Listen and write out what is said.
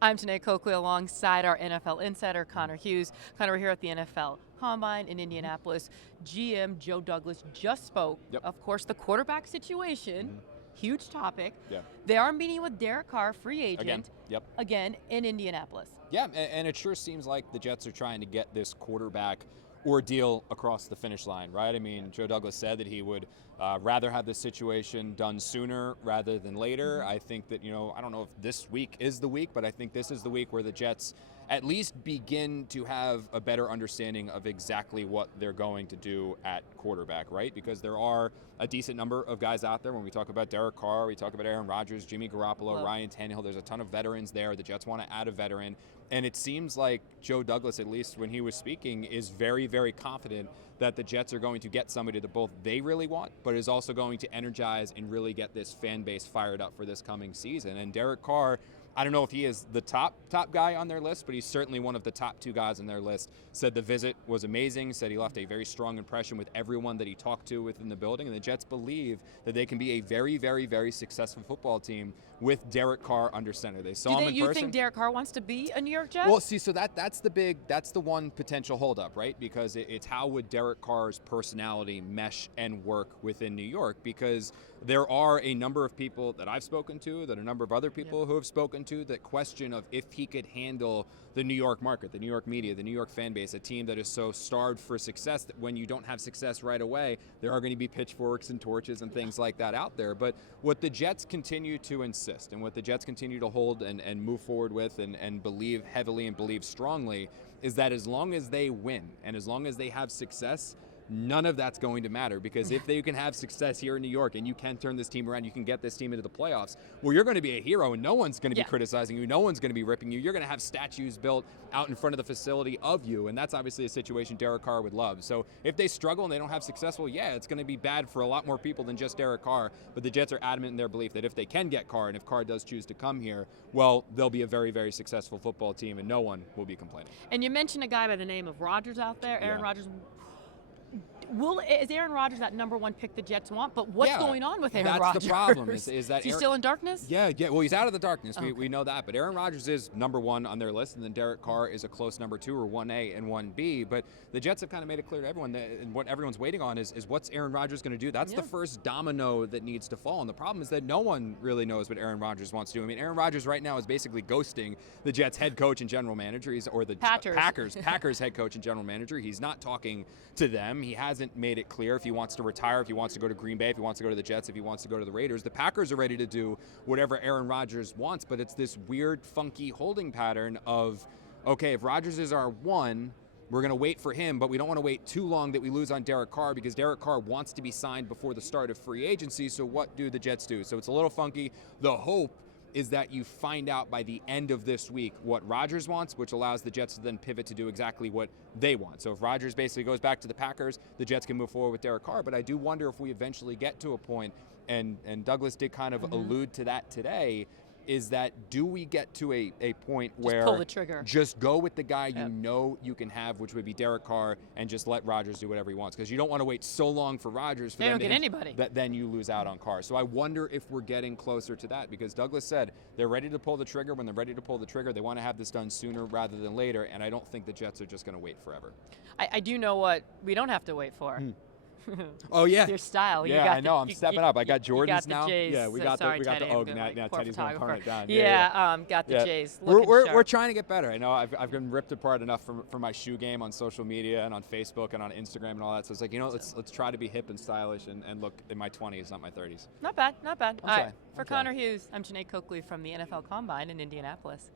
I'm Jeane Coakley alongside our NFL insider, Connor Hughes. Connor, we're here at the NFL Combine in Indianapolis. GM Joe Douglas just spoke. Yep. Of course, the quarterback situation, huge topic. Yeah. They are meeting with Derek Carr, free agent, Again. again in Indianapolis. Yeah, and it sure seems like the Jets are trying to get this quarterback ordeal across the finish line, right? I mean, Joe Douglas said that he would rather have this situation done sooner rather than later. I think that, I don't know if this week is the week, but I think this is the week where the Jets at least begin to have a better understanding of exactly what they're going to do at quarterback, right? Because there are a decent number of guys out there. When we talk about Derek Carr, we talk about Aaron Rodgers, Jimmy Garoppolo, Ryan Tannehill. There's a ton of veterans there. The Jets want to add a veteran. And it seems like Joe Douglas, at least when he was speaking, is very, very confident that the Jets are going to get somebody that both they really want, but is also going to energize and really get this fan base fired up for this coming season. And Derek Carr, I don't know if he is the top guy on their list, but he's certainly one of the top two guys on their list. Said the visit was amazing, said he left a very strong impression with everyone that he talked to within the building, and the Jets believe that they can be a very, very, very successful football team with Derek Carr under center. They saw him in person. You think Derek Carr wants to be a New York Jet? Well, see, so that's the one potential holdup, right? Because it's how would Derek Carr's personality mesh and work within New York? Because there are a number of people that I've spoken to, that a number of other people who have spoken to, that question of if he could handle the New York market, the New York media, the New York fan base, a team that is so starved for success that when you don't have success right away, there are going to be pitchforks and torches and things like that out there. But what the Jets continue to insist and what the Jets continue to hold and move forward with and believe heavily and believe strongly is that as long as they win and as long as they have success, none of that's going to matter, because if they can have success here in New York and you can turn this team around, you can get this team into the playoffs, well, you're going to be a hero and no one's going to be criticizing you. No one's going to be ripping you. You're going to have statues built out in front of the facility of you, and that's obviously a situation Derek Carr would love. So if they struggle and they don't have success, well, yeah, it's going to be bad for a lot more people than just Derek Carr, but the Jets are adamant in their belief that if they can get Carr and if Carr does choose to come here, well, they'll be a very, very successful football team and no one will be complaining. And you mentioned a guy by the name of Rodgers out there, Aaron Rodgers. Is Aaron Rodgers that number one pick the Jets want? But what's going on with Aaron Rodgers? That's the problem. Is that he still in darkness? Yeah. Well, he's out of the darkness. Okay. We know that. But Aaron Rodgers is number one on their list, and then Derek Carr is a close number two, or 1A and 1B. But the Jets have kind of made it clear to everyone that what everyone's waiting on is what's Aaron Rodgers going to do? That's the first domino that needs to fall. And the problem is that no one really knows what Aaron Rodgers wants to do. I mean, Aaron Rodgers right now is basically ghosting the Jets head coach and general manager. Or the Packers head coach and general manager. He's not talking to them. He hasn't made it clear if he wants to retire, if he wants to go to Green Bay, if he wants to go to the Jets, if he wants to go to the Raiders. The Packers are ready to do whatever Aaron Rodgers wants, but it's this weird, funky holding pattern of, okay, if Rodgers is our one, we're going to wait for him, but we don't want to wait too long that we lose on Derek Carr, because Derek Carr wants to be signed before the start of free agency, so what do the Jets do? So it's a little funky. The hope is that you find out by the end of this week what Rodgers wants, which allows the Jets to then pivot to do exactly what they want. So if Rodgers basically goes back to the Packers, the Jets can move forward with Derek Carr. But I do wonder if we eventually get to a point, and Douglas did kind of allude to that today, is that do we get to a point where pull the trigger, just go with the guy you know you can have, which would be Derek Carr, and just let Rodgers do whatever he wants, because you don't want to wait so long for Rodgers for they don't get anybody. That then you lose out on Carr. So I wonder if we're getting closer to that, because Douglas said they're ready to pull the trigger. When they're ready to pull the trigger, they want to have this done sooner rather than later, and I don't think the Jets are just going to wait forever. I do know what we don't have to wait for. Oh yeah, your style. Yeah, I know. I'm stepping up. I got Jordans now. Jays. Yeah, we got sorry, the. Teddy, Oh, now Teddy's going to turn it down. Got the Jays. We're trying to get better. I know I've been ripped apart enough for my shoe game on social media and on Facebook and on Instagram and all that. So it's like, let's try to be hip and stylish and look in my 20s, not my 30s. Not bad. All right. For Connor Hughes, I'm Jeane Coakley from the NFL Combine in Indianapolis.